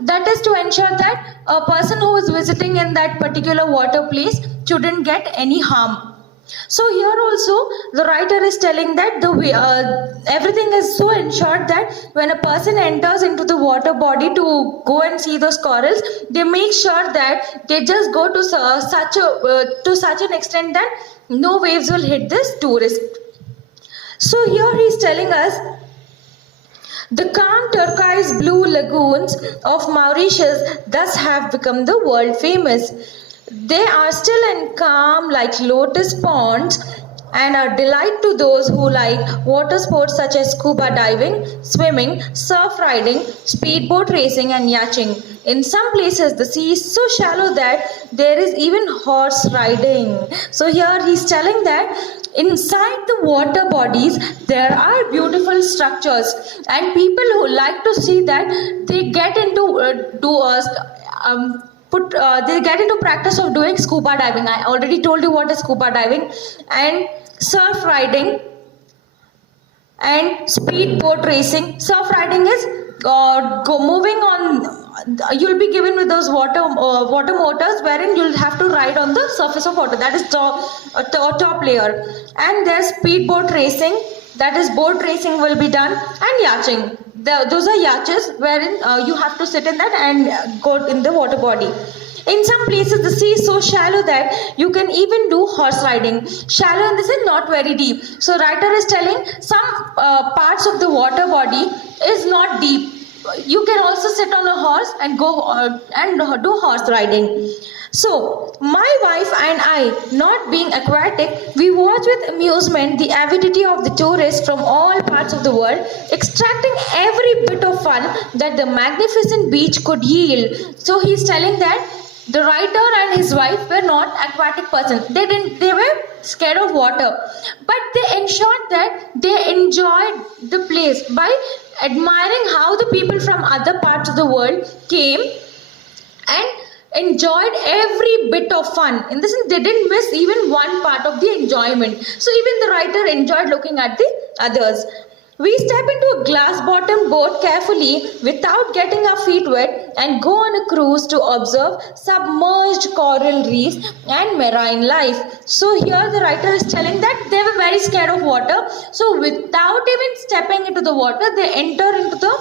That is to ensure that a person who is visiting in that particular water place shouldn't get any harm. So here also the writer is telling that everything is so ensured that when a person enters into the water body to go and see those corals, they make sure that they just go to such an extent that no waves will hit this tourist. So here he is telling us the calm turquoise blue lagoons of Mauritius thus have become the world famous. They are still and calm like lotus ponds and are delight to those who like water sports such as scuba diving, swimming, surf riding, speedboat racing and yachting. In some places the sea is so shallow that there is even horse riding. So here he is telling that inside the water bodies there are beautiful structures, and people who like to see that they get into they get into practice of doing scuba diving. I already told you what is scuba diving, and surf riding and speedboat racing. Surf riding is moving on. You'll be given with those water motors wherein you'll have to ride on the surface of water. That is top layer. And there's speedboat racing. That is boat racing will be done, and yachting. Those are yachts wherein you have to sit in that and go in the water body. In some places the sea is so shallow that you can even do horse riding. Shallow in this is not very deep. So writer is telling some parts of the water body is not deep. You can also sit on a horse and go and do horse riding. So, my wife and I, not being aquatic, we watch with amusement the avidity of the tourists from all parts of the world, extracting every bit of fun that the magnificent beach could yield. So, he's telling that the writer and his wife were not aquatic persons. They were scared of water. But they ensured that they enjoyed the place by admiring how the people from other parts of the world came and enjoyed every bit of fun. In this, they didn't miss even one part of the enjoyment. So even the writer enjoyed looking at the others. We step into a glass-bottom boat carefully without getting our feet wet and go on a cruise to observe submerged coral reefs and marine life. So here the writer is telling that they were very scared of water. So without even stepping into the water, they enter into the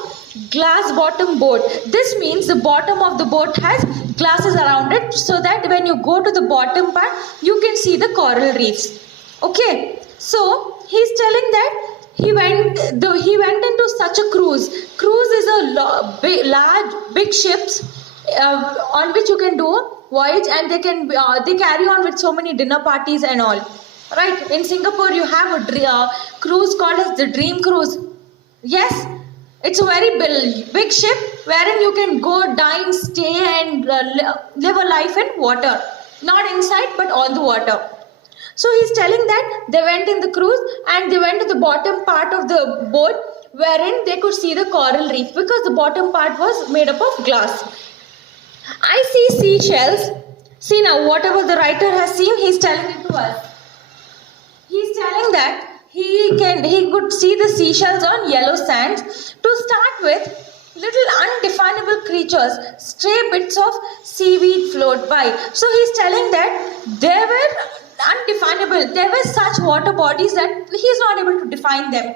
glass-bottom boat. This means the bottom of the boat has glasses around it so that when you go to the bottom part, you can see the coral reefs. Okay, so he's telling that he went into such a cruise. Cruise is a big ships on which you can do a voyage, and they carry on with so many dinner parties and all. Right? In Singapore, you have a cruise called as the Dream Cruise. Yes, it's a very big ship wherein you can go, dine, stay, and live a life in water. Not inside, but on the water. So he's telling that they went in the cruise and they went to the bottom part of the boat wherein they could see the coral reef because the bottom part was made up of glass. I see seashells. See now, whatever the writer has seen, he's telling it to us. He's telling that he could see the seashells on yellow sands. To start with, little undefinable creatures, stray bits of seaweed float by. So he's telling that they were undefinable. There were such water bodies that he is not able to define them.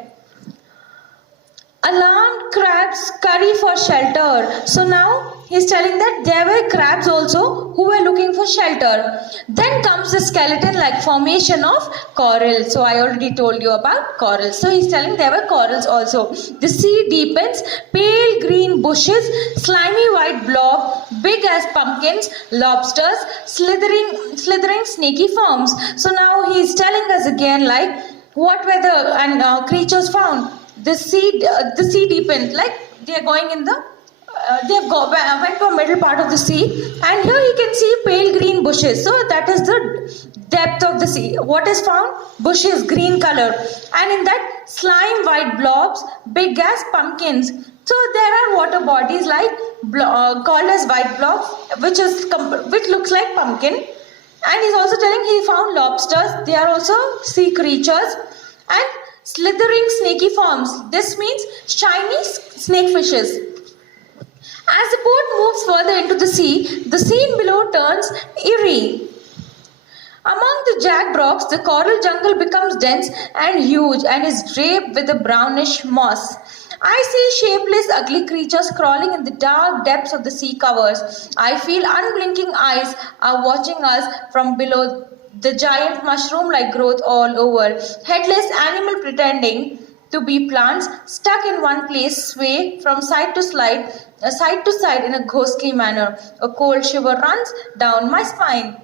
Alarmed crabs scurry for shelter. So now he's telling that there were crabs also who were looking for shelter. Then comes the skeleton-like formation of coral. So I already told you about corals. So he's telling there were corals also. The sea deepens, pale green bushes, slimy white blob, big as pumpkins, lobsters, slithering snaky forms. So now he's telling us again like what were the creatures found. The sea deepened, like they are going in the went to a middle part of the sea, and here you can see pale green bushes. So that is the depth of the sea. What is found? Bushes, green color, and in that slime white blobs, big as pumpkins. So there are water bodies like called as white blobs, which looks like pumpkin. And he's also telling he found lobsters. They are also sea creatures, and slithering snaky forms. This means shiny snake fishes. As the boat moves further into the sea, the scene below turns eerie. Among the jagged rocks, the coral jungle becomes dense and huge and is draped with a brownish moss. I see shapeless, ugly creatures crawling in the dark depths of the sea covers. I feel unblinking eyes are watching us from below, the giant mushroom like growth all over. Headless animal pretending to be plants stuck in one place sway from side to side in a ghostly manner. A cold shiver runs down my spine.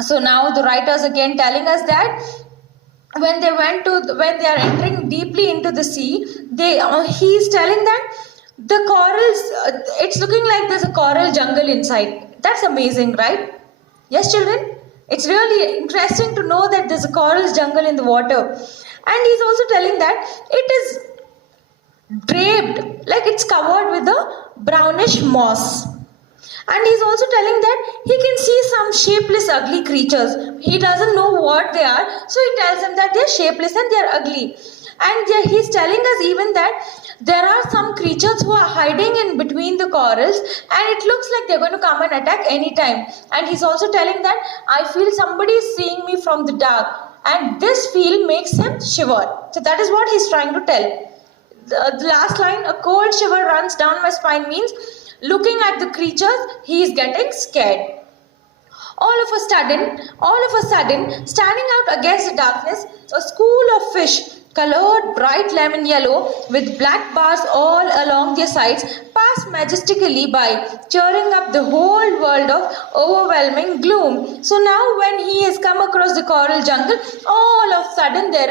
So now the writers again telling us that when they are entering deeply into the sea, he is telling that the corals, it's looking like there's a coral jungle inside. That's amazing, right? Yes, children. It's really interesting to know that there's a coral jungle in the water. And he's also telling that it is draped, like it's covered with a brownish moss. And he's also telling that he can see some shapeless, ugly creatures. He doesn't know what they are, so he tells them that they're shapeless and they're ugly. And he's telling us even that there are some creatures who are hiding in between the corals, and it looks like they're going to come and attack anytime. And he's also telling that I feel somebody is seeing me from the dark, and this feel makes him shiver. So that is what he's trying to tell. The last line, a cold shiver runs down my spine, means looking at the creatures, he is getting scared. All of a sudden, standing out against the darkness, a school of fish, colored bright lemon yellow with black bars all along their sides, pass majestically by, cheering up the whole world of overwhelming gloom. So now when he has come across the coral jungle, all of a sudden there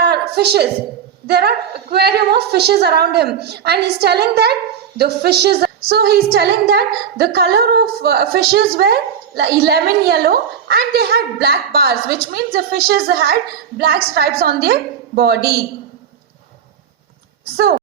are fishes. There are aquarium of fishes around him, and he's telling that the fishes. So he's telling that the color of fishes were lemon yellow, and they had black bars, which means the fishes had black stripes on their body. So